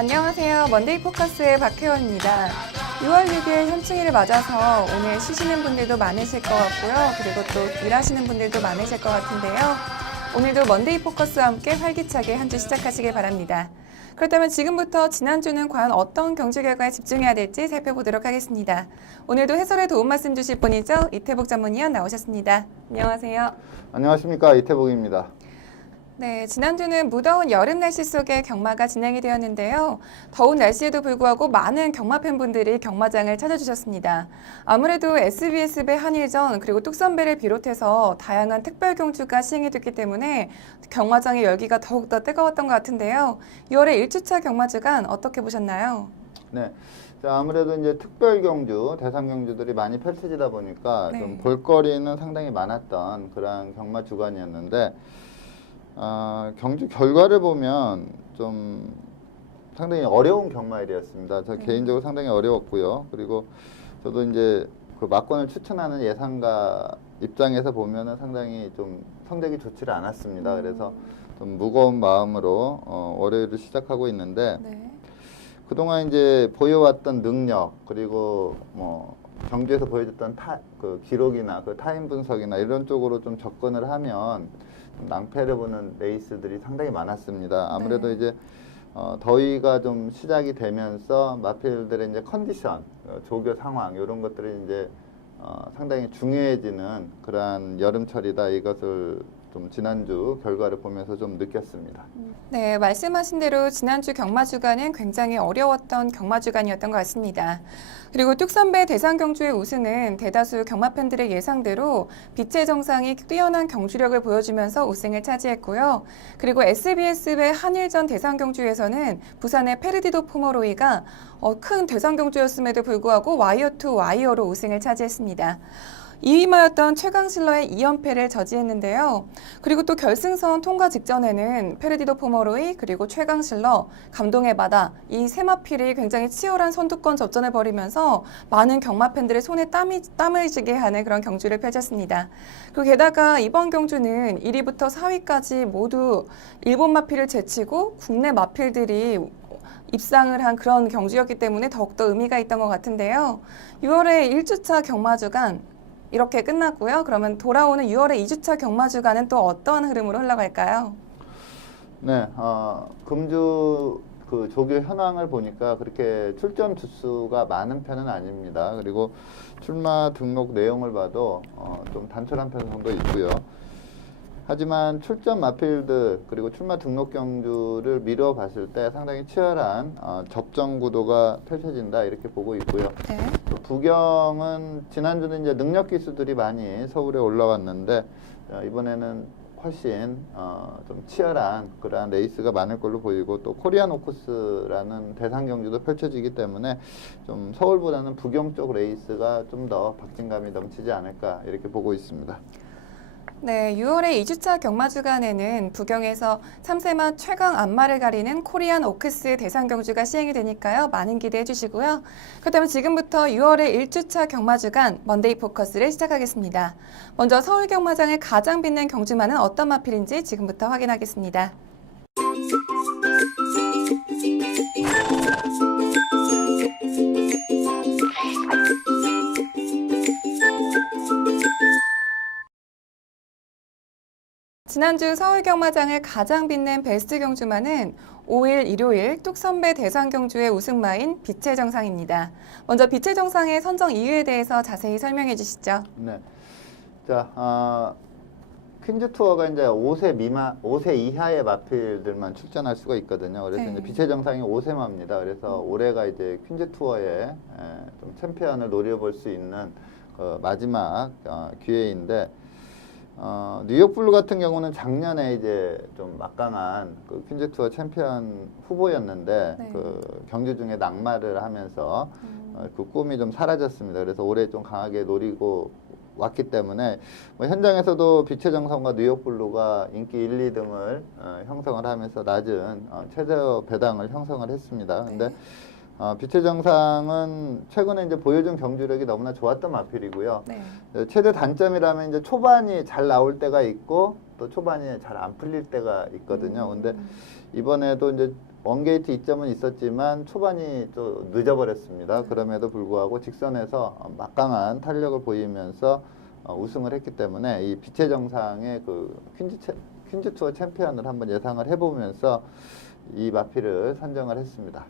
안녕하세요. 먼데이 포커스의 박혜원입니다. 6월 6일 현충일을 맞아서 오늘 쉬시는 분들도 많으실 것 같고요. 그리고 또 일하시는 분들도 많으실 것 같은데요. 오늘도 먼데이 포커스와 함께 활기차게 한 주 시작하시길 바랍니다. 그렇다면 지금부터 지난주는 과연 어떤 경주 결과에 집중해야 될지 살펴보도록 하겠습니다. 오늘도 해설에 도움 말씀 주실 분이죠. 이태복 전문위원 나오셨습니다. 안녕하세요. 안녕하십니까, 이태복입니다. 네, 지난주는 무더운 여름 날씨 속에 경마가 진행이 되었는데요. 더운 날씨에도 불구하고 많은 경마 팬분들이 경마장을 찾아주셨습니다. 아무래도 SBS배 한일전 그리고 뚝섬배를 비롯해서 다양한 특별 경주가 시행이 됐기 때문에 경마장의 열기가 더욱더 뜨거웠던 것 같은데요. 6월의 1주차 경마주간 어떻게 보셨나요? 네. 자, 아무래도 이제 특별 경주, 대상 경주들이 많이 펼쳐지다 보니까 좀 볼거리는 상당히 많았던 그런 경마 주간이었는데, 경주 결과를 보면 좀 상당히 어려운 경마일이었습니다. 저 개인적으로 상당히 어려웠고요. 그리고 저도 이제 그 막권을 추천하는 예상가 입장에서 보면은 상당히 좀 성적이 좋지를 않았습니다. 그래서 좀 무거운 마음으로 월요일을 시작하고 있는데, 그동안 이제 보여왔던 능력, 그리고 뭐 경주에서 보여줬던 그 기록이나 그 타임 분석이나 이런 쪽으로 좀 접근을 하면 낭패를 보는 레이스들이 상당히 많았습니다. 아무래도 이제 더위가 좀 시작이 되면서 마필들의 이제 컨디션, 조교 상황 이런 것들이 이제 상당히 중요해지는 그러한 여름철이다, 이것을 좀 지난주 결과를 보면서 좀 느꼈습니다. 네, 말씀하신 대로 지난주 경마주간은 굉장히 어려웠던 경마주간이었던 것 같습니다. 그리고 뚝섬배 대상경주의 우승은 대다수 경마팬들의 예상대로 빛의 정상이 뛰어난 경주력을 보여주면서 우승을 차지했고요. 그리고 SBS배 한일전 대상경주에서는 부산의 페르디도 포머로이가 큰 대상경주였음에도 불구하고 와이어 투 와이어로 우승을 차지했습니다. 2위마였던 최강실러의 2연패를 저지했는데요. 그리고 또 결승선 통과 직전에는 페르디도 포머로이 그리고 최강실러, 감동의 바다 이 세 마필이 굉장히 치열한 선두권 접전을 벌이면서 많은 경마 팬들의 손에 땀을 쥐게 하는 그런 경주를 펼쳤습니다. 그리고 게다가 이번 경주는 1위부터 4위까지 모두 일본 마필을 제치고 국내 마필들이 입상을 한 그런 경주였기 때문에 더욱더 의미가 있던 것 같은데요. 6월의 1주차 경마주간 이렇게 끝났고요. 그러면 돌아오는 6월의 2주차 경마주간은 또 어떤 흐름으로 흘러갈까요? 네, 금주 그 조교 현황을 보니까 그렇게 출전 주수가 많은 편은 아닙니다. 그리고 출마 등록 내용을 봐도 좀 단촐한 편 정도 있고요. 하지만 출전 마필드 그리고 출마 등록 경주를 미뤄 봤을 때 상당히 치열한 접전 구도가 펼쳐진다, 이렇게 보고 있고요. 또 부경은 지난주는 이제 능력 기수들이 많이 서울에 올라왔는데 이번에는 훨씬 좀 치열한 그러한 레이스가 많을 걸로 보이고, 또 코리안 오크스라는 대상 경주도 펼쳐지기 때문에 좀 서울보다는 부경 쪽 레이스가 좀 더 박진감이 넘치지 않을까, 이렇게 보고 있습니다. 네, 6월의 2주차 경마주간에는 부경에서 3세마 최강 안마를 가리는 코리안 오크스 대상경주가 시행이 되니까요. 많은 기대해 주시고요. 그렇다면 지금부터 6월의 1주차 경마주간 먼데이 포커스를 시작하겠습니다. 먼저 서울 경마장을 가장 빛낸 경주마는 어떤 마필인지 지금부터 확인하겠습니다. 지난주 서울 경마장을 가장 빛낸 베스트 경주마는 5일 일요일 뚝섬배 대상경주의 우승마인 빛의 정상입니다. 먼저 빛의 정상의 선정 이유에 대해서 자세히 설명해 주시죠. 네. 자, 퀸즈 투어가 이제 5세 이하의 마필들만 출전할 수가 있거든요. 그래서 이제 빛의 정상이 5세마입니다. 그래서 올해가 이제 퀸즈 투어의 좀 챔피언을 노려볼 수 있는 마지막 기회인데, 뉴욕 블루 같은 경우는 작년에 이제 좀 막강한 그 퀸즈 투어 챔피언 후보였는데 그 경주 중에 낙마를 하면서 그 꿈이 좀 사라졌습니다. 그래서 올해 좀 강하게 노리고 왔기 때문에 뭐 현장에서도 빛의 정상과 뉴욕 블루가 인기 1, 2등을 형성을 하면서 낮은 최저 배당을 형성을 했습니다. 근데 빛의 정상은 최근에 이제 보여준 경주력이 너무나 좋았던 마필이고요. 최대 단점이라면 이제 초반이 잘 나올 때가 있고 또 초반에 잘 안 풀릴 때가 있거든요. 근데 이번에도 이제 원게이트 이점은 있었지만 초반이 좀 늦어버렸습니다. 그럼에도 불구하고 직선에서 막강한 탄력을 보이면서 우승을 했기 때문에 이 빛의 정상의 그 퀸즈 투어 챔피언을 한번 예상을 해보면서 이 마필을 선정을 했습니다.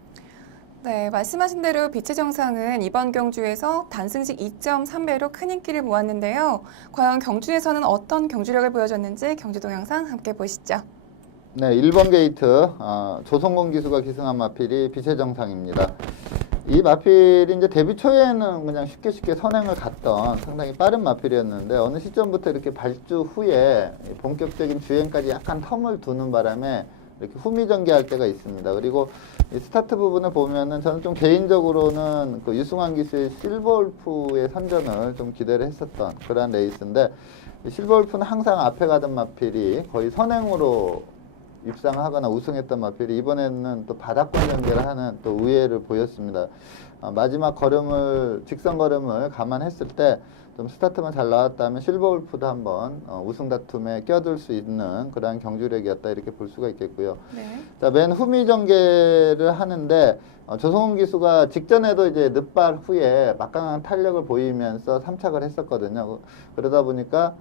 네, 말씀하신 대로 빛의 정상은 이번 경주에서 단승식 2.3배로 큰 인기를 모았는데요. 과연 경주에서는 어떤 경주력을 보여줬는지 경주 동영상 함께 보시죠. 네, 1번 게이트 조성곤 기수가 기승한 마필이 빛의 정상입니다. 이 마필이 이제 데뷔 초에는 그냥 쉽게 선행을 갔던 상당히 빠른 마필이었는데 어느 시점부터 이렇게 발주 후에 본격적인 주행까지 약간 텀을 두는 바람에 이렇게 후미전개할 때가 있습니다. 그리고 이 스타트 부분을 보면은 저는 좀 개인적으로는 그 유승환 기수의 실버울프의 선전을 좀 기대를 했었던 그런 레이스인데 실버울프는 항상 앞에 가던 마필이 거의 선행으로 입상하거나 우승했던 마필이 이번에는 또 바닥권 전개를 하는 또 우회를 보였습니다. 마지막 걸음을 직선 걸음을 감안했을 때 좀 스타트만 잘 나왔다면 실버울프도 한번 우승 다툼에 껴들 수 있는 그러한 경주력이었다 이렇게 볼 수가 있겠고요. 네. 자, 맨 후미 전개를 하는데 조성훈 기수가 직전에도 이제 늦발 후에 막강한 탄력을 보이면서 삼착을 했었거든요. 그러다 보니까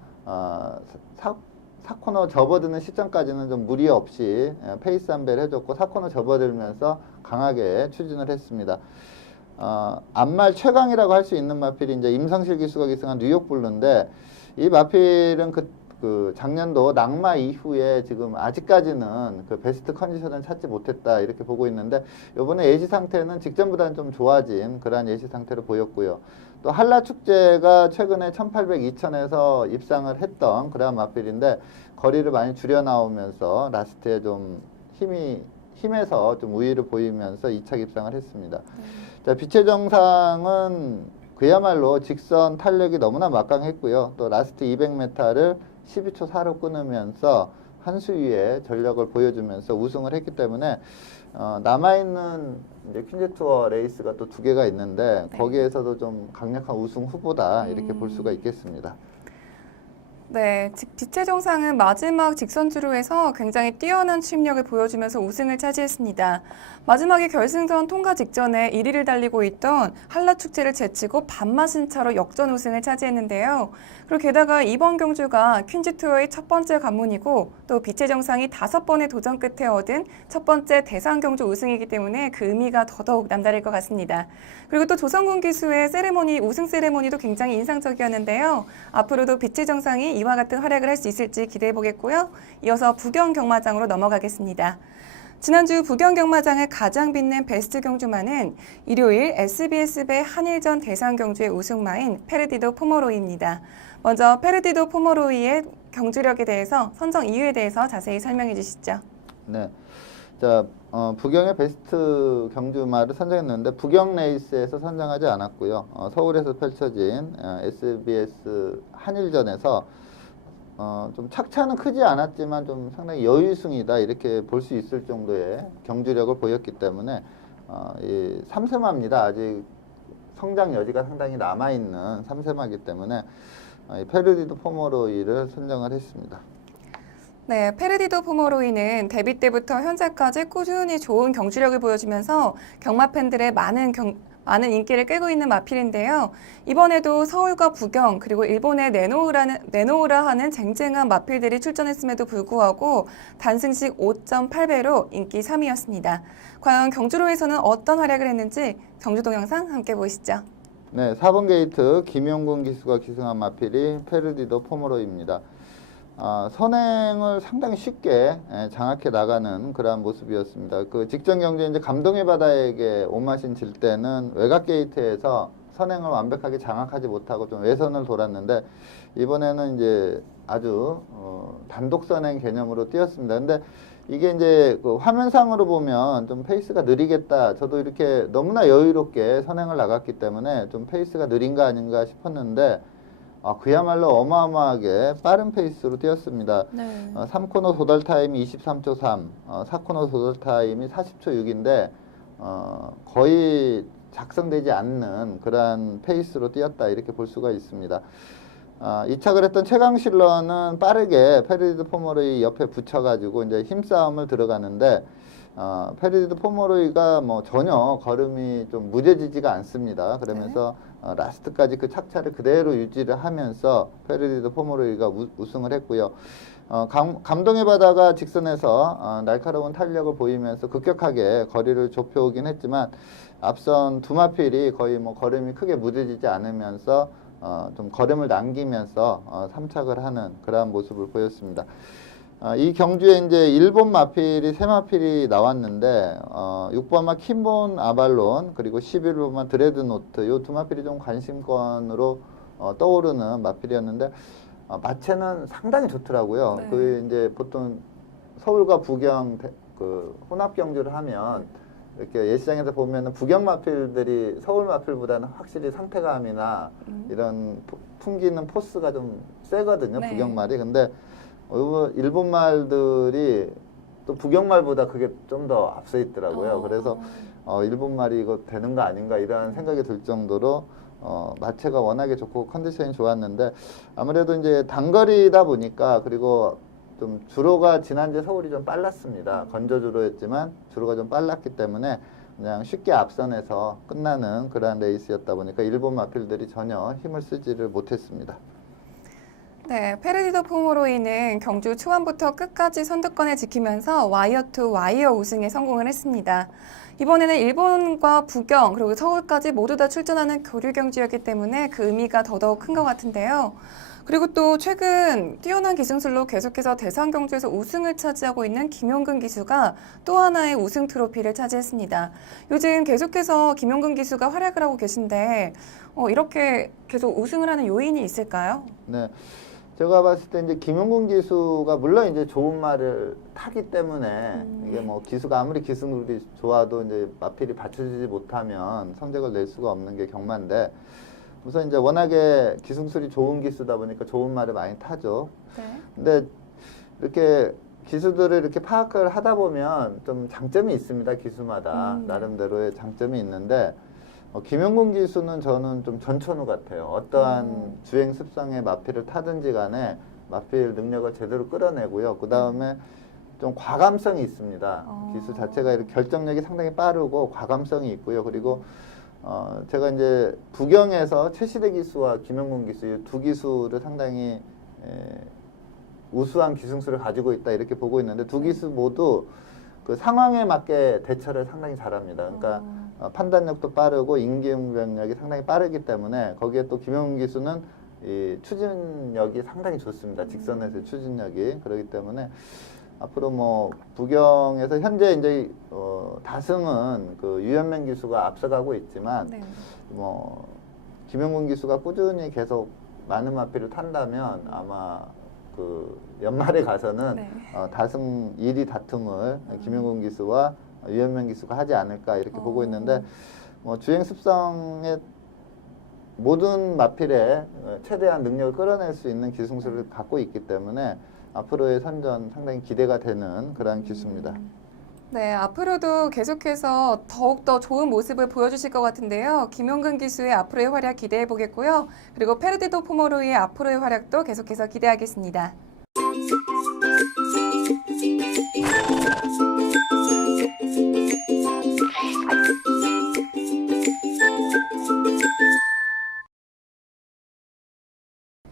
4코너 접어드는 시점까지는 좀 무리 없이 페이스 안배를 해줬고 4코너 접어들면서 강하게 추진을 했습니다. 앞말 최강이라고 할 수 있는 마필이 이제 임상실 기수가 기승한 뉴욕블루인데 이 마필은 그 작년도 낙마 이후에 지금 아직까지는 그 베스트 컨디션을 찾지 못했다 이렇게 보고 있는데 이번에 예시 상태는 직전보다는 좀 좋아진 그러한 예시 상태로 보였고요. 또 한라 축제가 최근에 1800, 2000에서 입상을 했던 그러한 마필인데 거리를 많이 줄여 나오면서 라스트에 좀 힘에서 좀 우위를 보이면서 2차 입상을 했습니다. 자, 빛의 정상은 그야말로 직선 탄력이 너무나 막강했고요. 또 라스트 200m를 12초 4로 끊으면서 한 수 위의 전력을 보여주면서 우승을 했기 때문에 남아있는 이제 퀸즈 투어 레이스가 또 2개가 있는데 네. 거기에서도 좀 강력한 우승 후보다 이렇게 볼 수가 있겠습니다. 네, 빛의 정상은 마지막 직선주로에서 굉장히 뛰어난 추임력을 보여주면서 우승을 차지했습니다. 마지막에 결승전 통과 직전에 1위를 달리고 있던 한라축제를 제치고 반마신 차로 역전 우승을 차지했는데요. 그리고 게다가 이번 경주가 퀸즈 투어의 첫 번째 관문이고 또 빛의 정상이 5번의 도전 끝에 얻은 첫 번째 대상 경주 우승이기 때문에 그 의미가 더더욱 남다를 것 같습니다. 그리고 또 조성군 기수의 우승 세레모니도 굉장히 인상적이었는데요. 앞으로도 빛의 정상이 이와 같은 활약을 할 수 있을지 기대해 보겠고요. 이어서 부경 경마장으로 넘어가겠습니다. 지난주 부경 경마장을 가장 빛낸 베스트 경주마는 일요일 SBS배 한일전 대상 경주의 우승마인 페르디도 포머로이입니다. 먼저 페르디도 포머로이의 경주력에 대해서 선정 이유에 대해서 자세히 설명해 주시죠. 네. 자, 부경의 베스트 경주마를 선정했는데 부경 레이스에서 선정하지 않았고요. 서울에서 펼쳐진 SBS 한일전에서 좀 착차는 크지 않았지만 좀 상당히 여유승이다 이렇게 볼 수 있을 정도의 경주력을 보였기 때문에 이 3세마입니다. 아직 성장 여지가 상당히 남아있는 3세마이기 때문에 이 페르디도 포머로이를 선정을 했습니다. 네, 페르디도 포머로이는 데뷔 때부터 현재까지 꾸준히 좋은 경주력을 보여주면서 경마 팬들의 많은 인기를 끌고 있는 마필인데요. 이번에도 서울과 부경 그리고 일본의 네노우라 하는 쟁쟁한 마필들이 출전했음에도 불구하고 단승식 5.8배로 인기 3위였습니다. 과연 경주로에서는 어떤 활약을 했는지 경주 동영상 함께 보시죠. 네, 4번 게이트 김용군 기수가 기승한 마필이 페르디도 포머로이입니다. 선행을 상당히 쉽게 장악해 나가는 그러한 모습이었습니다. 그 직전 경주에 이제 감동의 바다에게 온마신 질 때는 외곽 게이트에서 선행을 완벽하게 장악하지 못하고 좀 외선을 돌았는데 이번에는 이제 아주 단독 선행 개념으로 뛰었습니다. 근데 이게 이제 그 화면상으로 보면 좀 페이스가 느리겠다. 저도 이렇게 너무나 여유롭게 선행을 나갔기 때문에 좀 페이스가 느린 거 아닌가 싶었는데 그야말로 어마어마하게 빠른 페이스로 뛰었습니다. 네. 3코너 도달 타임이 23초 3, 4코너 도달 타임이 40초 6인데 거의 작성되지 않는 그러한 페이스로 뛰었다 이렇게 볼 수가 있습니다. 이착을 했던 최강실러는 빠르게 페르디드 포모로이 옆에 붙여가지고 이제 힘싸움을 들어가는데 페르디드 포모로이가 뭐 전혀 걸음이 좀 무뎌지지가 않습니다. 그러면서 라스트까지 그 착차를 그대로 유지를 하면서 페르디드 포모로이가 우승을 했고요. 감동의 바다가 직선에서 날카로운 탄력을 보이면서 급격하게 거리를 좁혀오긴 했지만 앞선 두 마필이 거의 뭐 걸음이 크게 무뎌지지 않으면서 좀 걸음을 남기면서 3착을 하는 그러한 모습을 보였습니다. 이 경주에 이제 일본 마필이 세 마필이 나왔는데 6번마 킴본 아발론 그리고 11번마 드레드노트 이 두 마필이 좀 관심권으로 떠오르는 마필이었는데 마체는 상당히 좋더라고요. 네. 그 이제 보통 서울과 부경 그 혼합 경주를 하면 이렇게 예시장에서 보면은 부경 마필들이 서울 마필보다는 확실히 상태감이나 이런 풍기는 포스가 좀 세거든요. 네. 부경 말이. 근데 일본 말들이 또 부경 말보다 그게 좀 더 앞서 있더라고요. 그래서 일본 말이 이거 되는 거 아닌가 이런 생각이 들 정도로 마체가 워낙에 좋고 컨디션이 좋았는데 아무래도 이제 단거리다 보니까 그리고 좀 주로가 지난주에 서울이 좀 빨랐습니다. 건조 주로였지만 주로가 좀 빨랐기 때문에 그냥 쉽게 앞선에서 끝나는 그러한 레이스였다 보니까 일본 마필들이 전혀 힘을 쓰지를 못했습니다. 네, 페르디도 포모로이는 경주 초반부터 끝까지 선두권을 지키면서 와이어 투 와이어 우승에 성공을 했습니다. 이번에는 일본과 부경 그리고 서울까지 모두 다 출전하는 교류 경주였기 때문에 그 의미가 더더욱 큰 것 같은데요. 그리고 또 최근 뛰어난 기승술로 계속해서 대상 경주에서 우승을 차지하고 있는 김용근 기수가 또 하나의 우승 트로피를 차지했습니다. 요즘 계속해서 김용근 기수가 활약을 하고 계신데 이렇게 계속 우승을 하는 요인이 있을까요? 네. 제가 봤을 때 이제 김용근 기수가 물론 이제 좋은 말을 타기 때문에 이게 뭐 기수가 아무리 기승술이 좋아도 이제 마필이 받쳐주지 못하면 성적을 낼 수가 없는 게 경마인데 우선 이제 워낙에 기승술이 좋은 기수다 보니까 좋은 말을 많이 타죠. 네. 근데 이렇게 기수들을 이렇게 파악을 하다 보면 좀 장점이 있습니다. 기수마다 나름대로의 장점이 있는데 김용근 기수는 저는 좀 전천후 같아요. 어떠한 주행 습성의 마필을 타든지 간에 마필 능력을 제대로 끌어내고요. 그 다음에 좀 과감성이 있습니다. 기수 자체가 이렇게 결정력이 상당히 빠르고 과감성이 있고요. 그리고 제가 이제 부경에서 최시대 기수와 김용근 기수 이 두 기수를 상당히 우수한 기승술을 가지고 있다 이렇게 보고 있는데 두 기수 모두 그 상황에 맞게 대처를 상당히 잘합니다. 그러니까 판단력도 빠르고 임기응변력이 상당히 빠르기 때문에 거기에 또 김용근 기수는 이 추진력이 상당히 좋습니다. 직선에서의 추진력이 그렇기 때문에 앞으로 뭐 부경에서 현재 이제 다승은 그 유현명 기수가 앞서가고 있지만 네. 뭐 김용근 기수가 꾸준히 계속 많은 마필을 탄다면 아마 그 연말에 가서는 네. 다승 1위 다툼을 김용근 기수와 유현명 기수가 하지 않을까 이렇게 보고 있는데 뭐 주행 습성의 모든 마필에 최대한 능력을 끌어낼 수 있는 기승술을 갖고 있기 때문에 앞으로의 선전 상당히 기대가 되는 그러한 기수입니다. 네, 앞으로도 계속해서 더욱더 좋은 모습을 보여주실 것 같은데요. 김용근 기수의 앞으로의 활약 기대해 보겠고요. 그리고 페르디도 포모로이의 앞으로의 활약도 계속해서 기대하겠습니다.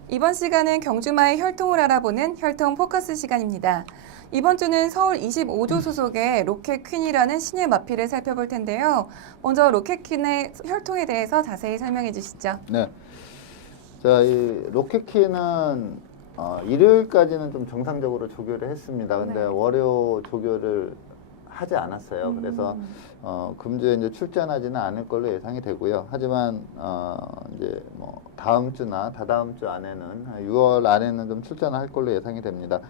이번 시간은 경주마의 혈통을 알아보는 혈통 포커스 시간입니다. 이번 주는 서울 25조 소속의 로켓 퀸이라는 신예 마필을 살펴볼 텐데요. 먼저 로켓 퀸의 혈통에 대해서 자세히 설명해 주시죠. 네. 자, 이 로켓키는 일요일까지는 좀 정상적으로 조교를 했습니다. 근데 네. 월요 조교를 하지 않았어요. 그래서 금주에 이제 출전하지는 않을 걸로 예상이 되고요. 하지만 이제 뭐 다음 주나 다다음 주 안에는 6월 안에는 좀 출전할 걸로 예상이 됩니다.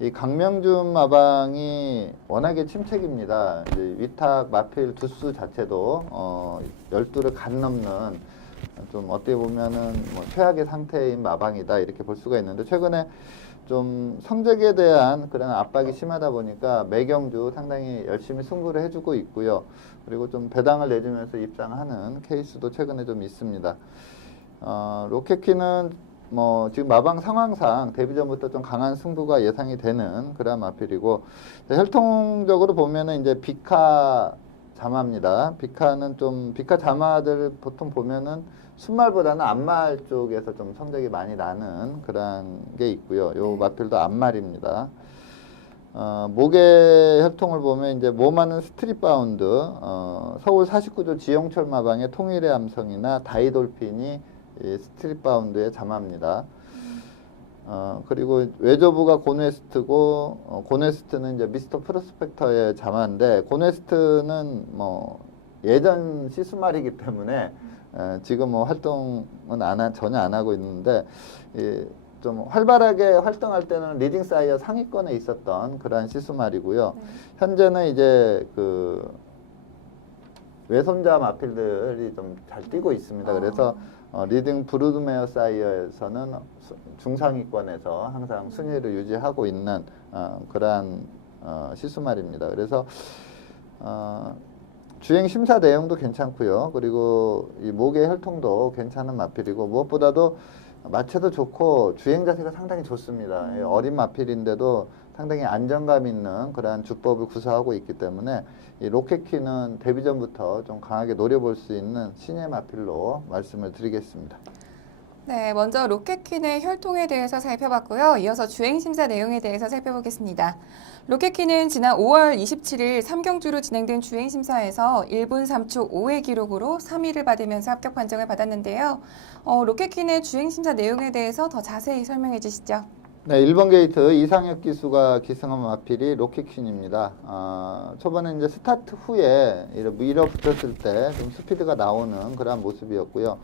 이 강명준 마방이 워낙에 침체기입니다. 이제 위탁 마필 두수 자체도 12를 간 넘는 좀 어떻게 보면은 뭐 최악의 상태인 마방이다 이렇게 볼 수가 있는데 최근에 좀 성적에 대한 그런 압박이 심하다 보니까 매경주 상당히 열심히 승부를 해주고 있고요. 그리고 좀 배당을 내주면서 입상하는 케이스도 최근에 좀 있습니다. 로켓키는 뭐 지금 마방 상황상 데뷔 전부터 좀 강한 승부가 예상이 되는 그런 마필이고, 혈통적으로 보면은 이제 비카 자마입니다. 비카는 좀 비카 자마들 보통 보면은 순말보다는 앞말 쪽에서 좀 성적이 많이 나는 그런 게 있고요. 요 마필도 앞말입니다. 목의 혈통을 보면 이제 몸하는 스트릿 바운드, 서울 49조 지영철 마방의 통일의 함성이나 다이돌핀이 이 스트릿 바운드의 자마입니다. 그리고 외조부가 곤웨스트고, 곤웨스트는 이제 미스터 프로스펙터의 자마인데, 곤웨스트는 뭐 예전 시스말이기 때문에 지금 뭐 활동은 전혀 안 하고 있는데, 좀 활발하게 활동할 때는 리딩 사이어 상위권에 있었던 그러한 시스말이고요. 현재는 이제 그 외손자 마필들이 좀 잘 뛰고 있습니다. 그래서 리딩 브루드메어 사이어에서는 중상위권에서 항상 순위를 유지하고 있는 그러한 시스말입니다. 그래서 주행 심사 내용도 괜찮고요. 그리고 이 목의 혈통도 괜찮은 마필이고, 무엇보다도 마체도 좋고 주행 자세가 상당히 좋습니다. 어린 마필인데도 상당히 안정감 있는 그러한 주법을 구사하고 있기 때문에 이 로켓키는 데뷔 전부터 좀 강하게 노려볼 수 있는 신예 마필로 말씀을 드리겠습니다. 네, 먼저 로켓퀸의 혈통에 대해서 살펴봤고요. 이어서 주행심사 내용에 대해서 살펴보겠습니다. 로켓퀸은 지난 5월 27일 3경주로 진행된 주행심사에서 1분 3초 5의 기록으로 3위를 받으면서 합격 판정을 받았는데요. 로켓퀸의 주행심사 내용에 대해서 더 자세히 설명해 주시죠. 네, 1번 게이트 이상혁 기수가 기승한 마필이 로켓퀸입니다. 초반에 이제 스타트 후에 밀어붙였을 때 좀 스피드가 나오는 그런 모습이었고요.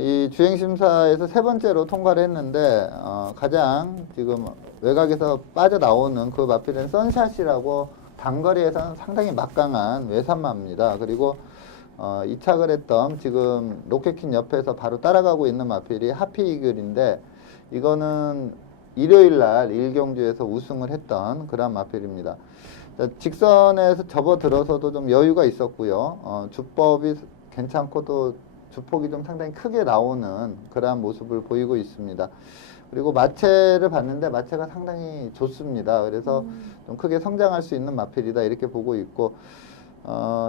이 주행심사에서 세 번째로 통과를 했는데, 가장 지금 외곽에서 빠져나오는 그 마필은 선샷이라고 단거리에서는 상당히 막강한 외산마입니다. 그리고 이착을 했던 지금 로켓퀸 옆에서 바로 따라가고 있는 마필이 하피이글인데, 이거는 일요일날 1경주에서 우승을 했던 그런 마필입니다. 직선에서 접어들어서도 좀 여유가 있었고요. 주법이 괜찮고 또 주폭이 좀 상당히 크게 나오는 그러한 모습을 보이고 있습니다. 그리고 마체를 봤는데 마체가 상당히 좋습니다. 그래서 좀 크게 성장할 수 있는 마필이다 이렇게 보고 있고,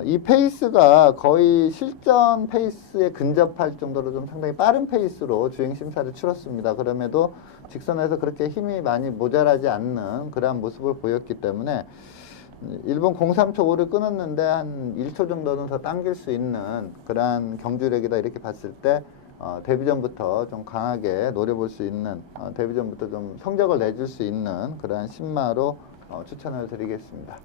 이 페이스가 거의 실전 페이스에 근접할 정도로 좀 상당히 빠른 페이스로 주행심사를 치렀습니다. 그럼에도 직선에서 그렇게 힘이 많이 모자라지 않는 그러한 모습을 보였기 때문에 1분 03초 5를 끊었는데 한 1초 정도는 더 당길 수 있는 그러한 경주력이다 이렇게 봤을 때 데뷔 전부터 좀 강하게 노려볼 수 있는, 데뷔 전부터 좀 성적을 내줄 수 있는 그러한 신마로 추천을 드리겠습니다.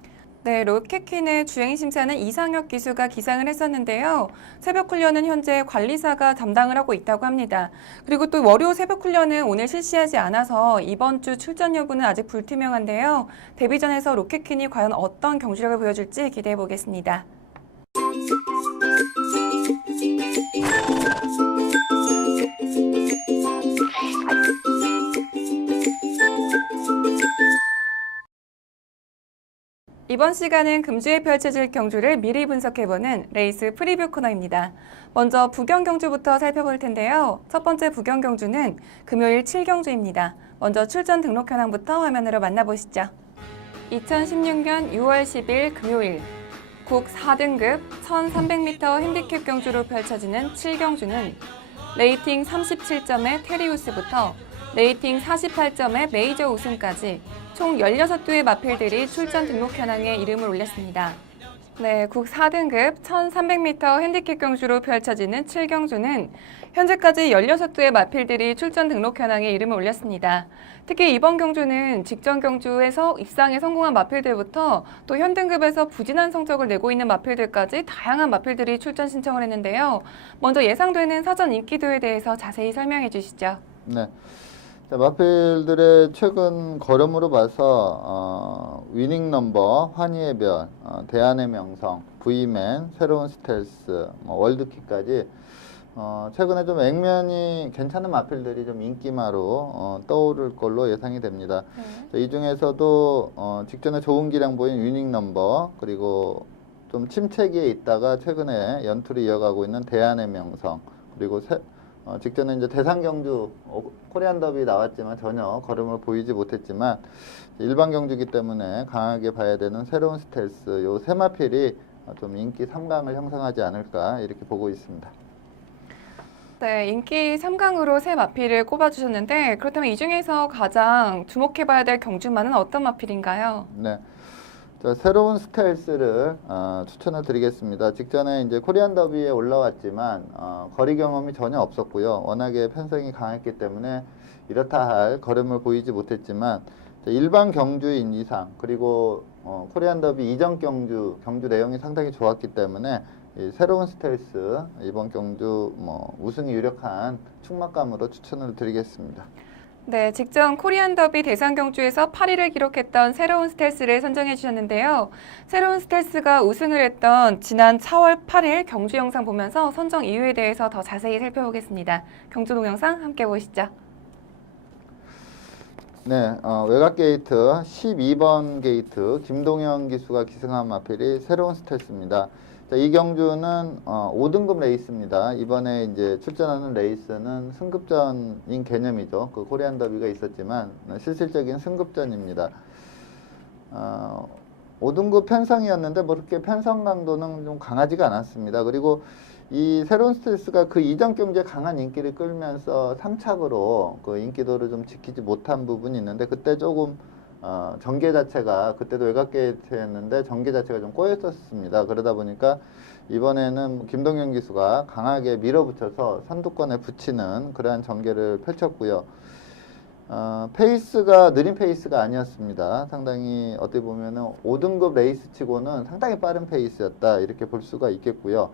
네, 로켓퀸의 주행심사는 이상혁 기수가 기상을 했었는데요. 새벽 훈련은 현재 관리사가 담당을 하고 있다고 합니다. 그리고 또 월요 새벽 훈련은 오늘 실시하지 않아서 이번 주 출전 여부는 아직 불투명한데요. 데뷔전에서 로켓퀸이 과연 어떤 경주력을 보여줄지 기대해 보겠습니다. 이번 시간은 금주에 펼쳐질 경주를 미리 분석해보는 레이스 프리뷰 코너입니다. 먼저 부경 경주부터 살펴볼 텐데요. 첫 번째 부경 경주는 금요일 7경주입니다. 먼저 출전 등록 현황부터 화면으로 만나보시죠. 2016년 6월 10일 금요일 국 4등급 1300m 핸디캡 경주로 펼쳐지는 7경주는 레이팅 37점의 테리우스부터 레이팅 48점의 메이저 우승까지 총 16두의 마필들이 출전 등록 현황에 이름을 올렸습니다. 네, 국 4등급 1300m 핸디캡 경주로 펼쳐지는 7경주는 현재까지 16두의 마필들이 출전 등록 현황에 이름을 올렸습니다. 특히 이번 경주는 직전 경주에서 입상에 성공한 마필들부터 또 현등급에서 부진한 성적을 내고 있는 마필들까지 다양한 마필들이 출전 신청을 했는데요. 먼저 예상되는 사전 인기도에 대해서 자세히 설명해 주시죠. 네. 자, 마필들의 최근 걸음으로 봐서 위닝 넘버, 환희의 별, 대안의 명성, 브이맨, 새로운 스텔스, 월드키까지 최근에 좀 액면이 괜찮은 마필들이 좀 인기마로 떠오를 걸로 예상이 됩니다. 자, 이 중에서도 직전에 좋은 기량 보인 위닝 넘버, 그리고 좀 침체기에 있다가 최근에 연투를 이어가고 있는 대안의 명성, 그리고 직전에 이제 대상 경주 코리안 더비 나왔지만 전혀 걸음을 보이지 못했지만 일반 경주기 때문에 강하게 봐야 되는 새로운 스텔스 요 세 마필이 좀 인기 3강을 형성하지 않을까 이렇게 보고 있습니다. 네, 인기 3강으로 세 마필을 꼽아주셨는데 그렇다면 이 중에서 가장 주목해봐야 될 경주마는 어떤 마필인가요? 네. 새로운 스텔스를 추천을 드리겠습니다. 직전에 이제 코리안 더비에 올라왔지만 거리 경험이 전혀 없었고요. 워낙에 편성이 강했기 때문에 이렇다 할 걸음을 보이지 못했지만 일반 경주인 이상 그리고 코리안 더비 이전 경주 내용이 상당히 좋았기 때문에 이 새로운 스텔스 이번 경주 우승이 유력한 충막감으로 추천을 드리겠습니다. 네, 직전 코리안 더비 대상 경주에서 8위를 기록했던 새로운 스텔스를 선정해 주셨는데요. 새로운 스텔스가 우승을 했던 지난 4월 8일 경주 영상 보면서 선정 이유에 대해서 더 자세히 살펴보겠습니다. 경주 동영상 함께 보시죠. 네, 외곽 게이트 12번 게이트 김동현 기수가 기승한 마필이 새로운 스텔스입니다. 자, 이 경주는 5등급 레이스입니다. 이번에 이제 출전하는 레이스는 승급전인 개념이죠. 그 코리안 더비가 있었지만 실질적인 승급전입니다. 5등급 편성이었는데 뭐 그렇게 편성 강도는 좀 강하지가 않았습니다. 그리고 이 새로운 스텔스가 그 이전 경주에 강한 인기를 끌면서 3착으로 그 인기도를 좀 지키지 못한 부분이 있는데 그때 조금 전개 자체가 그때도 외곽 게이트였는데 전개 자체가 좀 꼬였었습니다. 그러다 보니까 이번에는 김동현 기수가 강하게 밀어붙여서 선두권에 붙이는 그러한 전개를 펼쳤고요. 페이스가 느린 페이스가 아니었습니다. 상당히 어떻게 보면은 5등급 레이스치고는 상당히 빠른 페이스였다 이렇게 볼 수가 있겠고요.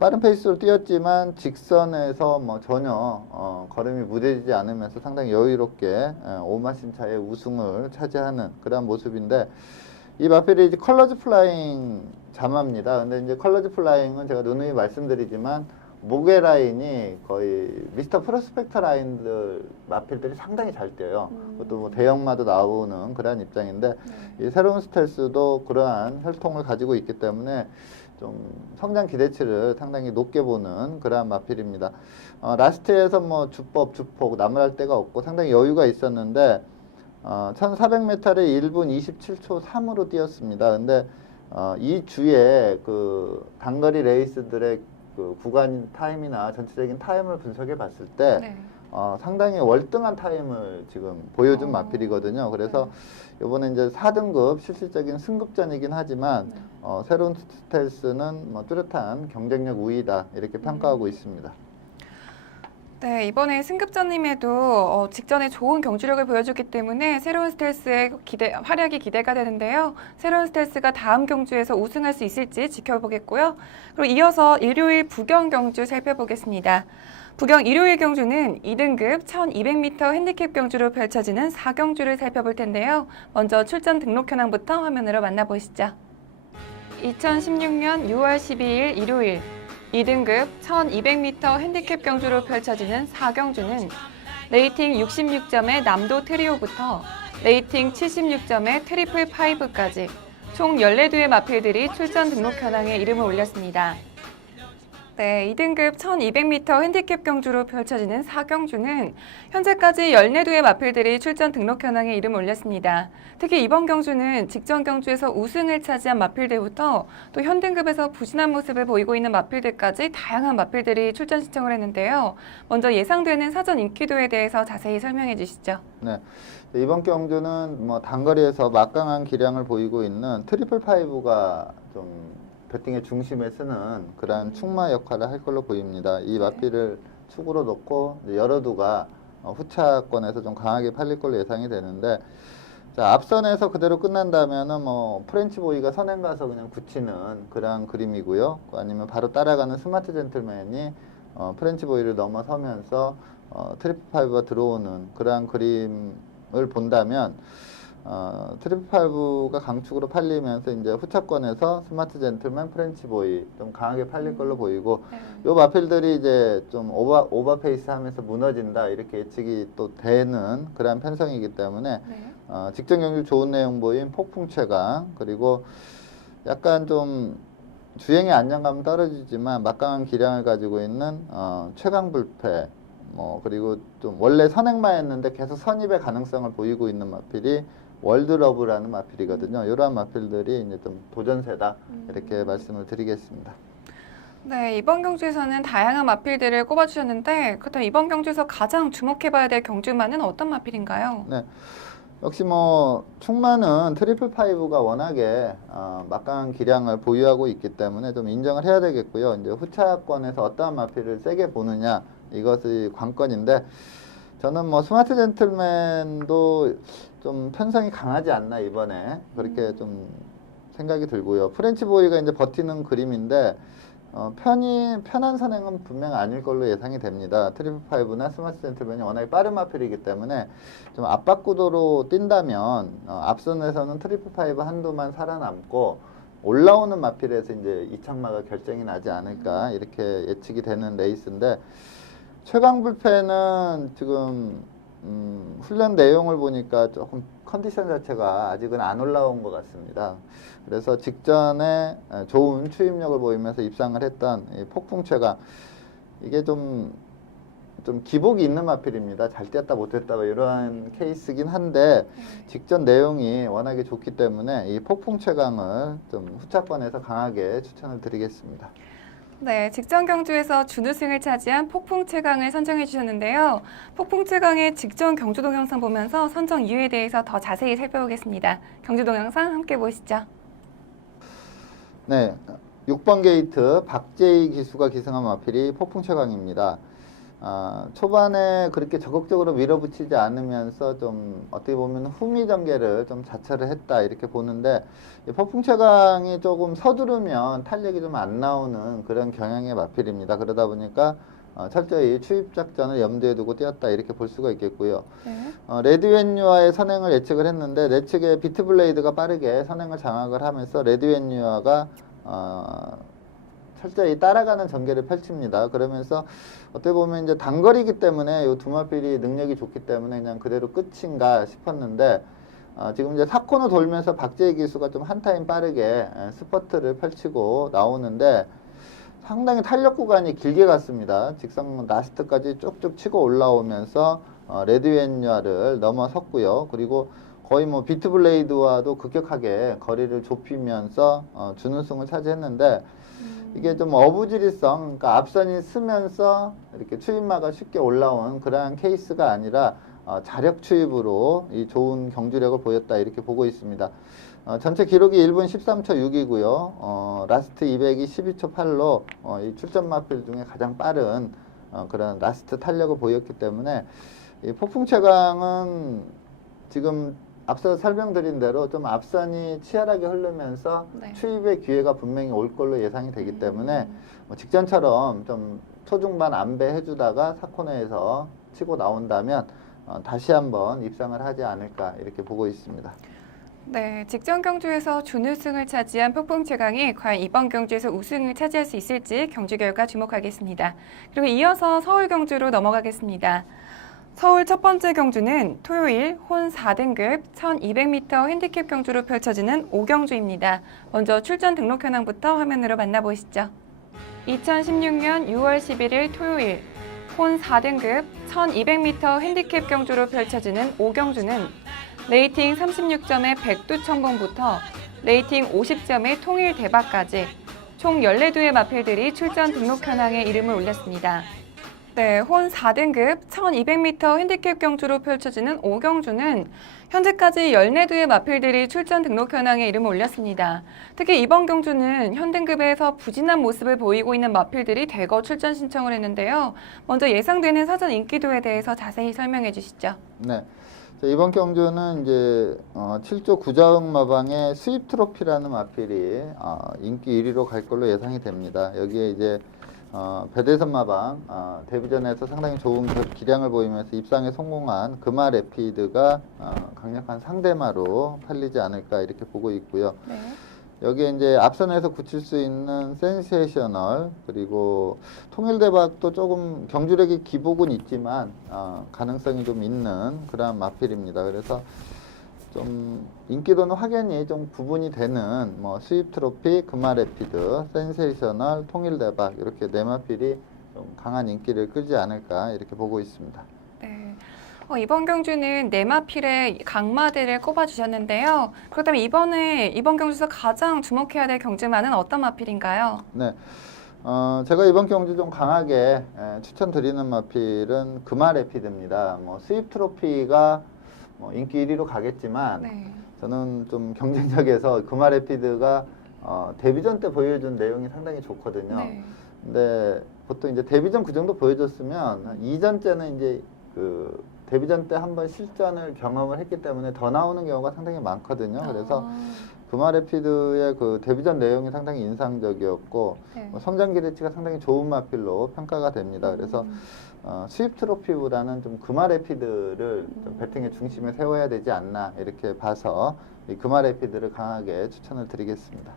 빠른 페이스로 뛰었지만 직선에서 전혀 걸음이 무뎌지지 않으면서 상당히 여유롭게 5마신 차의 우승을 차지하는 그런 모습인데 이 마필이 이제 컬러즈 플라잉 자마입니다. 근데 이제 컬러즈 플라잉은 제가 누누이 말씀드리지만 목의 라인이 거의 미스터 프로스펙터 라인들 마필들이 상당히 잘 뛰어요. 그것도 뭐 대형마도 나오는 그런 입장인데 이 새로운 스텔스도 그러한 혈통을 가지고 있기 때문에 좀 성장 기대치를 상당히 높게 보는 그러한 마필입니다. 라스트에서 뭐 주폭 나무랄 데가 없고 상당히 여유가 있었는데 1400m를 1분 27초 3으로 뛰었습니다. 근데 이 주에 그 단거리 레이스들의 그 구간 타임이나 전체적인 타임을 분석해 봤을 때 상당히 월등한 타임을 지금 보여준 마필이거든요. 그래서 이번에 이제 4등급 실질적인 승급전이긴 하지만 새로운 스텔스는 뚜렷한 경쟁력 우위다 이렇게 평가하고 있습니다. 네, 이번에 승급전임에도 직전에 좋은 경주력을 보여줬기 때문에 새로운 스텔스의 활약이 기대가 되는데요. 새로운 스텔스가 다음 경주에서 우승할 수 있을지 지켜보겠고요. 그리고 이어서 일요일 부경 경주 살펴보겠습니다. 부경 일요일 경주는 2등급 1200m 핸디캡 경주로 펼쳐지는 4경주를 살펴볼 텐데요. 먼저 출전 등록 현황부터 화면으로 만나보시죠. 2016년 6월 12일 일요일 2등급 1200m 핸디캡 경주로 펼쳐지는 4경주는 레이팅 66점의 남도 트리오부터 레이팅 76점의 트리플 5까지 총 14두의 마필들이 출전 등록 현황에 이름을 올렸습니다. 네, 2등급 1200m 핸디캡 경주로 펼쳐지는 4경주는 현재까지 14두의 마필들이 출전 등록 현황에 이름을 올렸습니다. 특히 이번 경주는 직전 경주에서 우승을 차지한 마필들부터 또 현등급에서 부진한 모습을 보이고 있는 마필들까지 다양한 마필들이 출전 신청을 했는데요. 먼저 예상되는 사전 인기도에 대해서 자세히 설명해 주시죠. 네, 이번 경주는 단거리에서 막강한 기량을 보이고 있는 트리플 5가 좀 배팅의 중심에 쓰는 그러한 충마 역할을 할 걸로 보입니다. 이 마필을 축으로 놓고 여러 두가 후차권에서 좀 강하게 팔릴 걸로 예상이 되는데 자, 앞선에서 그대로 끝난다면은 프렌치 보이가 선행 가서 그냥 굳히는 그러한 그림이고요. 아니면 바로 따라가는 스마트 젠틀맨이 프렌치 보이를 넘어서면서 트리플 5가 들어오는 그러한 그림을 본다면 트리플 5가 강축으로 팔리면서 이제 후차권에서 스마트 젠틀맨, 프렌치 보이 좀 강하게 팔릴 걸로 보이고 요 마필들이 이제 좀 오버페이스 하면서 무너진다 이렇게 예측이 또 되는 그런 편성이기 때문에 직전 경주 좋은 내용 보인 폭풍 최강 그리고 약간 좀 주행의 안정감은 떨어지지만 막강한 기량을 가지고 있는 최강불패 그리고 좀 원래 선행마였는데 계속 선입의 가능성을 보이고 있는 마필이 월드러브라는 마필이거든요. 이러한 마필들이 이제 좀 도전세다 이렇게 말씀을 드리겠습니다. 네, 이번 경주에서는 다양한 마필들을 꼽아주셨는데 그렇다면 이번 경주에서 가장 주목해봐야 될 경주마는 어떤 마필인가요? 네. 역시 충만은 트리플 파이브가 워낙에 막강한 기량을 보유하고 있기 때문에 좀 인정을 해야 되겠고요. 이제 후차권에서 어떠한 마필을 세게 보느냐 이것이 관건인데 저는 스마트 젠틀맨도 좀 편성이 강하지 않나 이번에 그렇게 좀 생각이 들고요. 프렌치 보이가 이제 버티는 그림인데 편한 선행은 분명 아닐 걸로 예상이 됩니다. 트리플 파이브나 스마트 젠틀맨이 워낙에 빠른 마필이기 때문에 좀 압박 구도로 뛴다면 앞선에서는 트리플 파이브 한두만 살아남고 올라오는 마필에서 이제 이착마가 결정이 나지 않을까 이렇게 예측이 되는 레이스인데 최강불패는 지금 훈련 내용을 보니까 조금 컨디션 자체가 아직은 안 올라온 것 같습니다. 그래서 직전에 좋은 추임력을 보이면서 입상을 했던 이 폭풍최강 이게 좀 기복이 있는 마필입니다. 잘 뛰었다 못했다 이러한 케이스긴 한데 직전 내용이 워낙에 좋기 때문에 이 폭풍최강을 좀 후차권에서 강하게 추천을 드리겠습니다. 네, 직전 경주에서 준우승을 차지한 폭풍 최강을 선정해 주셨는데요. 폭풍 최강의 직전 경주 동영상 보면서 선정 이유에 대해서 더 자세히 살펴보겠습니다. 경주 동영상 함께 보시죠. 네, 6번 게이트 박재희 기수가 기승한 마필이 폭풍 최강입니다. 초반에 그렇게 적극적으로 밀어붙이지 않으면서 좀 어떻게 보면 후미 전개를 좀 자처를 했다 이렇게 보는데 폭풍 최강이 조금 서두르면 탄력이 좀 안 나오는 그런 경향의 마필입니다. 그러다 보니까 철저히 추입 작전을 염두에 두고 뛰었다 이렇게 볼 수가 있겠고요. 네. 레드웬유아의 선행을 예측을 했는데 내 측에 비트블레이드가 빠르게 선행을 장악을 하면서 레드웬유아가 철저히 따라가는 전개를 펼칩니다. 그러면서 어떻게 보면 이제 단거리이기 때문에 이 두 마필이 능력이 좋기 때문에 그냥 그대로 끝인가 싶었는데 지금 이제 4코너 돌면서 박재희 기수가 좀 한 타임 빠르게 스퍼트를 펼치고 나오는데 상당히 탄력 구간이 길게 갔습니다. 직선 라스트까지 쭉쭉 치고 올라오면서 레드웬유아를 넘어섰고요. 그리고 거의 비트블레이드와도 급격하게 거리를 좁히면서 준우승을 차지했는데 이게 좀 어부지리성, 그러니까 앞선이 쓰면서 이렇게 추입마가 쉽게 올라온 그러한 케이스가 아니라 자력 추입으로 이 좋은 경주력을 보였다 이렇게 보고 있습니다. 전체 기록이 1분 13초 6이고요. 라스트 200이 12초 8로 이 출전 마필 중에 가장 빠른 그런 라스트 탄력을 보였기 때문에 이 폭풍 최강은 지금 앞서 설명드린 대로 좀 앞선이 치열하게 흐르면서 네. 추입의 기회가 분명히 올 걸로 예상이 되기 때문에 직전처럼 좀 초중반 안배해주다가 4코너에서 치고 나온다면 다시 한번 입상을 하지 않을까 이렇게 보고 있습니다. 네, 직전 경주에서 준우승을 차지한 폭풍 최강이 과연 이번 경주에서 우승을 차지할 수 있을지 경주 결과 주목하겠습니다. 그리고 이어서 서울 경주로 넘어가겠습니다. 서울 첫 번째 경주는 토요일 혼 4등급 1200m 핸디캡 경주로 펼쳐지는 5경주입니다. 먼저 출전 등록 현황부터 화면으로 만나보시죠. 2016년 6월 11일 토요일 혼 4등급 1200m 핸디캡 경주로 펼쳐지는 5경주는 레이팅 36점의 백두천봉부터 레이팅 50점의 통일대박까지 총 14두의 마필들이 출전 등록 현황에 이름을 올렸습니다. 네, 혼 4등급 1200m 핸디캡 경주로 펼쳐지는 5경주는 현재까지 14두의 마필들이 출전 등록 현황에 이름을 올렸습니다. 특히 이번 경주는 현등급에서 부진한 모습을 보이고 있는 마필들이 대거 출전 신청을 했는데요. 먼저 예상되는 사전 인기도에 대해서 자세히 설명해 주시죠. 네. 이번 경주는 이제 7조 구자흥 마방의 수입 트로피라는 마필이 인기 1위로 갈 걸로 예상이 됩니다. 여기에 이제 배대선 마방 데뷔전에서 상당히 좋은 기량을 보이면서 입상에 성공한 금화 레피드가 강력한 상대마로 팔리지 않을까 이렇게 보고 있고요. 네. 여기에 이제 앞선에서 굳힐 수 있는 센세이셔널 그리고 통일대박도 조금 경주력이 기복은 있지만 가능성이 좀 있는 그런 마필입니다. 그래서 좀 인기도는 확연히 좀 구분이 되는 뭐 스윕 트로피, 금화래피드, 센세이셔널, 통일대박 이렇게 네 마필이 좀 강한 인기를 끌지 않을까 이렇게 보고 있습니다. 네. 이번 경주는 네마필의 강마대를 꼽아주셨는데요. 그렇다면 이번 경주에서 가장 주목해야 될 경주마는 어떤 마필인가요? 네. 제가 이번 경주 좀 강하게 추천드리는 마필은 금화래피드입니다. 뭐 스윕 트로피가 뭐 인기 1위로 가겠지만 네. 저는 좀 경쟁력에서 금화래피드가 데뷔전 때 보여준 내용이 상당히 좋거든요. 네. 근데 보통 이제 데뷔전 그 정도 보여줬으면 이전째는 이제 그 데뷔전 때 한번 실전을 경험을 했기 때문에 더 나오는 경우가 상당히 많거든요. 그래서 금화래피드의 그 데뷔전 내용이 상당히 인상적이었고 네. 성장 기대치가 상당히 좋은 마필로 평가가 됩니다. 그래서 스윕 트로피보다는 좀 금화래피드를 좀 배팅의 중심에 세워야 되지 않나 이렇게 봐서 이 금화래피드를 강하게 추천을 드리겠습니다.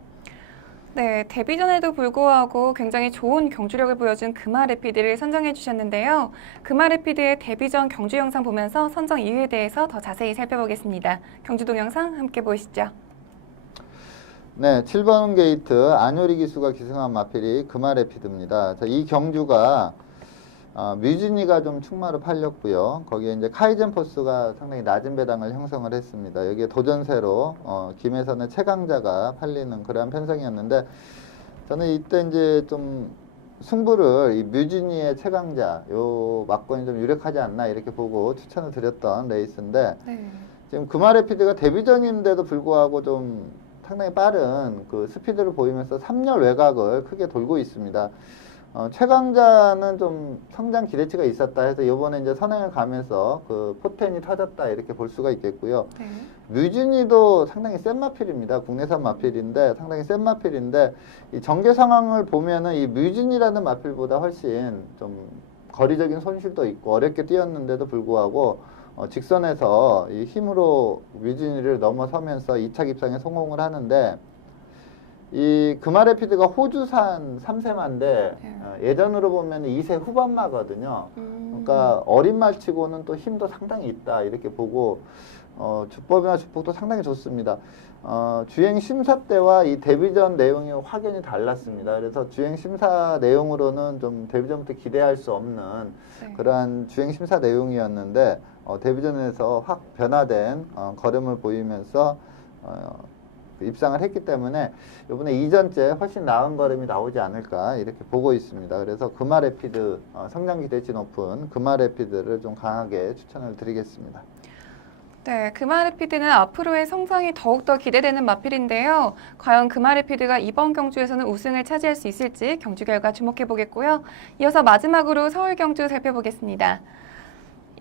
네, 데뷔전에도 불구하고 굉장히 좋은 경주력을 보여준 금화래피드를 선정해 주셨는데요. 금화래피드의 데뷔전 경주 영상 보면서 선정 이유에 대해서 더 자세히 살펴보겠습니다. 경주 동영상 함께 보시죠. 네, 7번 게이트 안효리 기수가 기승한 마필이 금화래피드입니다. 이 경주가 뮤지니가 좀 충마로 팔렸고요. 거기에 이제 카이젠 포스가 상당히 낮은 배당을 형성을 했습니다. 여기에 도전세로 김혜선의 최강자가 팔리는 그러한 편성이었는데 저는 이때 이제 좀 승부를 이 뮤지니의 최강자 요 막건이 좀 유력하지 않나 이렇게 보고 추천을 드렸던 레이스인데 네. 지금 금화래피드가 데뷔전인데도 불구하고 좀 상당히 빠른 그 스피드를 보이면서 3열 외곽을 크게 돌고 있습니다. 최강자는 좀 성장 기대치가 있었다 해서 이번에 이제 선행을 가면서 그 포텐이 터졌다 이렇게 볼 수가 있겠고요. 네. 뮤지니도 상당히 센 마필입니다. 국내산 마필인데 상당히 센 마필인데 이 전개 상황을 보면은 이 뮤지니라는 마필보다 훨씬 좀 거리적인 손실도 있고 어렵게 뛰었는데도 불구하고 직선에서 이 힘으로 뮤지니를 넘어서면서 2차 입상에 성공을 하는데 이 금화래피드가 호주산 3세마인데 예전으로 보면 2세 후반마거든요. 그러니까 어린 말치고는 또 힘도 상당히 있다 이렇게 보고 주법이나 주폭도 상당히 좋습니다. 주행 심사 때와 이 데뷔전 내용이 확연히 달랐습니다. 그래서 주행 심사 내용으로는 좀 데뷔전부터 기대할 수 없는 그러한 주행 심사 내용이었는데 데뷔전에서 확 변화된 걸음을 보이면서 입상을 했기 때문에 이번에 이전째 훨씬 나은 걸음이 나오지 않을까 이렇게 보고 있습니다. 그래서 금화래피드 성장 기대치 높은 금화래피드를 좀 강하게 추천을 드리겠습니다. 네, 금화래피드는 앞으로의 성장이 더욱더 기대되는 마필인데요. 과연 금화래피드가 이번 경주에서는 우승을 차지할 수 있을지 경주 결과 주목해 보겠고요. 이어서 마지막으로 서울 경주 살펴보겠습니다.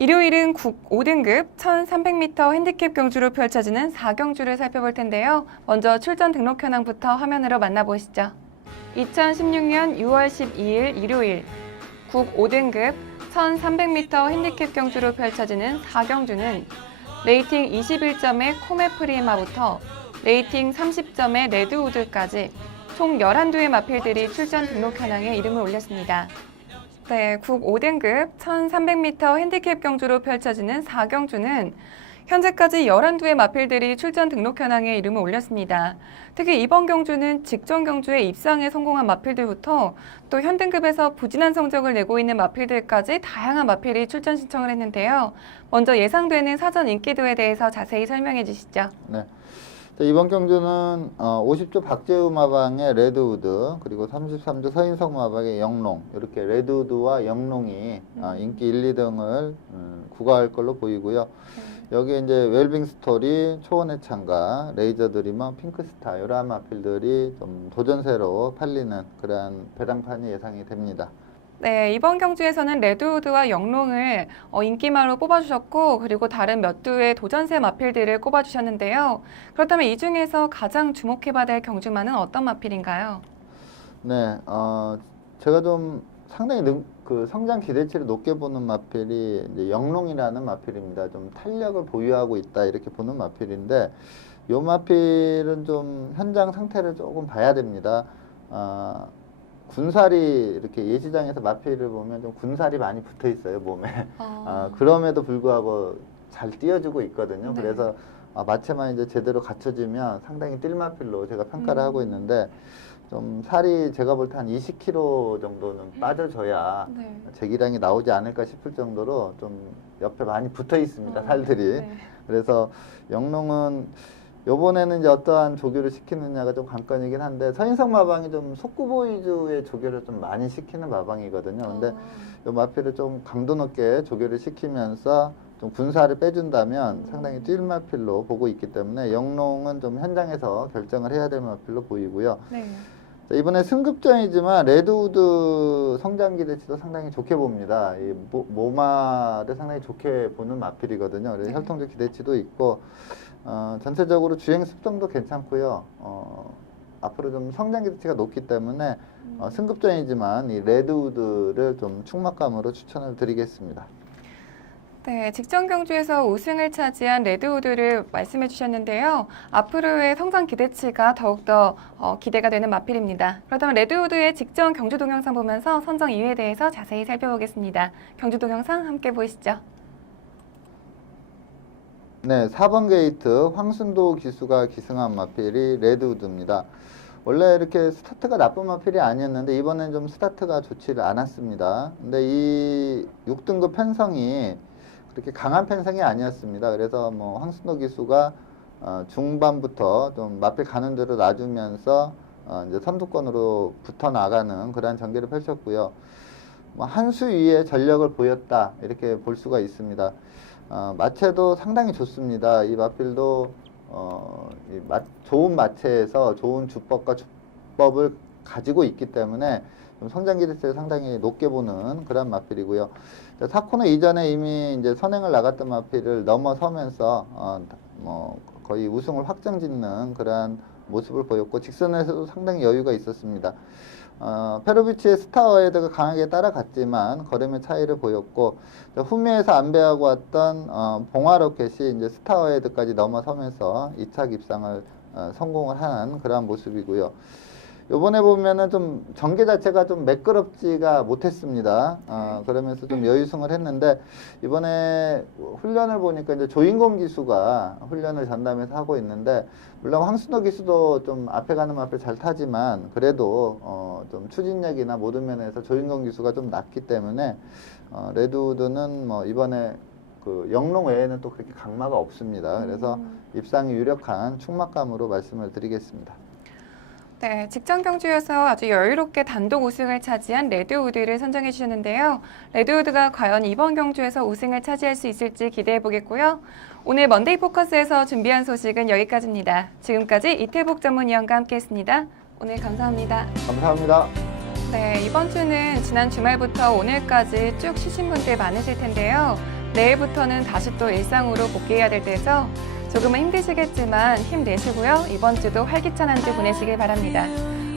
일요일은 국 5등급 1300m 핸디캡 경주로 펼쳐지는 4경주를 살펴볼 텐데요. 먼저 출전 등록 현황부터 화면으로 만나보시죠. 2016년 6월 12일 일요일 국 5등급 1300m 핸디캡 경주로 펼쳐지는 4경주는 레이팅 21점의 코메프리마부터 레이팅 30점의 레드우드까지 총 11두의 마필들이 출전 등록 현황에 이름을 올렸습니다. 네, 국 5등급 1300m 핸디캡 경주로 펼쳐지는 4경주는 현재까지 11두의 마필들이 출전 등록 현황에 이름을 올렸습니다. 특히 이번 경주는 직전 경주에 입상에 성공한 마필들부터 또 현등급에서 부진한 성적을 내고 있는 마필들까지 다양한 마필이 출전 신청을 했는데요. 먼저 예상되는 사전 인기도에 대해서 자세히 설명해 주시죠. 네. 이번 경주는 50조 박재우 마방의 레드우드 그리고 33조 서인석 마방의 영롱 이렇게 레드우드와 영롱이 인기 1, 2등을 구가할 걸로 보이고요. 여기에 이제 웰빙 스토리, 초원의 창가, 레이저 드리머, 핑크스타 이러한 마필들이 좀 도전세로 팔리는 그러한 배당판이 예상이 됩니다. 네, 이번 경주에서는 레드우드와 영롱을 인기마로 뽑아주셨고 그리고 다른 몇 두의 도전세 마필들을 꼽아주셨는데요. 그렇다면 이 중에서 가장 주목해봐야 될 경주마는 어떤 마필인가요? 네, 제가 좀 상당히 그 성장 기대치를 높게 보는 마필이 이제 영롱이라는 마필입니다. 좀 탄력을 보유하고 있다 이렇게 보는 마필인데 요 마필은 좀 현장 상태를 조금 봐야 됩니다. 군살이 이렇게 예시장에서 마필을 보면 좀 군살이 많이 붙어 있어요 몸에. 그럼에도 불구하고 잘 띄워주고 있거든요. 네. 그래서 마체만 이제 제대로 갖춰지면 상당히 띨마필로 제가 평가를 하고 있는데 좀 살이 제가 볼 때 한 20kg 정도는 빠져줘야 네. 제기량이 나오지 않을까 싶을 정도로 좀 옆에 많이 붙어 있습니다, 살들이. 네. 그래서 영농은 요번에는 이제 어떠한 조교를 시키느냐가 좀 관건이긴 한데 서인성 마방이 좀 속구보 위주의 조교를 좀 많이 시키는 마방이거든요. 근데 요 마필을 좀 강도 높게 조교를 시키면서 좀 군사를 빼준다면 상당히 뛸 마필로 보고 있기 때문에 영농은 좀 현장에서 결정을 해야 될 마필로 보이고요. 네. 자, 이번에 승급전이지만 레드우드 성장 기대치도 상당히 좋게 봅니다. 이 모마를 상당히 좋게 보는 마필이거든요. 그래서 네. 혈통적 기대치도 있고 전체적으로 주행 습성도 괜찮고요. 앞으로 좀 성장 기대치가 높기 때문에 승급전이지만 이 레드우드를 좀 충막감으로 추천을 드리겠습니다. 네, 직전 경주에서 우승을 차지한 레드우드를 말씀해 주셨는데요. 앞으로의 성장 기대치가 더욱더 기대가 되는 마필입니다. 그렇다면 레드우드의 직전 경주 동영상 보면서 선정 이유에 대해서 자세히 살펴보겠습니다. 경주 동영상 함께 보시죠. 네, 4번 게이트 황순도 기수가 기승한 마필이 레드우드입니다. 원래 이렇게 스타트가 나쁜 마필이 아니었는데 이번엔 좀 스타트가 좋지를 않았습니다. 근데 이 6등급 편성이 그렇게 강한 편성이 아니었습니다. 그래서 뭐 황순도 기수가 중반부터 좀 마필 가는 대로 놔주면서 이제 선두권으로 붙어 나가는 그러한 전개를 펼쳤고요. 뭐 한 수 위에 전력을 보였다 이렇게 볼 수가 있습니다. 마체도 상당히 좋습니다. 이 마필도 좋은 마체에서 좋은 주법과 주법을 가지고 있기 때문에 좀 성장 기대치를 상당히 높게 보는 그런 마필이고요. 4코너 이전에 이미 이제 선행을 나갔던 마필을 넘어서면서 뭐 거의 우승을 확정짓는 그러한 모습을 보였고 직선에서도 상당히 여유가 있었습니다. 페로비치의 스타어헤드가 강하게 따라갔지만 걸음의 차이를 보였고 후미에서 안배하고 왔던 봉화로켓이 이제 스타어헤드까지 넘어서면서 2차 입상을 성공을 한 그러한 모습이고요. 요번에 보면은 좀 전개 자체가 좀 매끄럽지가 못했습니다. 그러면서 좀 여유승을 했는데 이번에 훈련을 보니까 이제 조인공 기수가 훈련을 전담해서 하고 있는데 물론 황순도 기수도 좀 앞에 가는 마필 잘 타지만 그래도 좀 추진력이나 모든 면에서 조인공 기수가 좀 낮기 때문에 레드우드는 뭐 이번에 그 영농 외에는 또 그렇게 강마가 없습니다. 그래서 입상이 유력한 충막감으로 말씀을 드리겠습니다. 네, 직전 경주에서 아주 여유롭게 단독 우승을 차지한 레드우드를 선정해 주셨는데요. 레드우드가 과연 이번 경주에서 우승을 차지할 수 있을지 기대해 보겠고요. 오늘 먼데이 포커스에서 준비한 소식은 여기까지입니다. 지금까지 이태복 전문위원과 함께했습니다. 오늘 감사합니다. 감사합니다. 네, 이번 주는 지난 주말부터 오늘까지 쭉 쉬신 분들 많으실 텐데요. 내일부터는 다시 또 일상으로 복귀해야 될 때죠. 조금은 힘드시겠지만 힘내시고요. 이번 주도 활기찬 한 주 보내시길 바랍니다.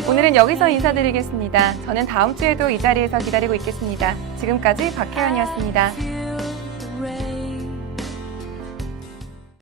오늘은 여기서 인사드리겠습니다. 저는 다음 주에도 이 자리에서 기다리고 있겠습니다. 지금까지 박혜연이었습니다.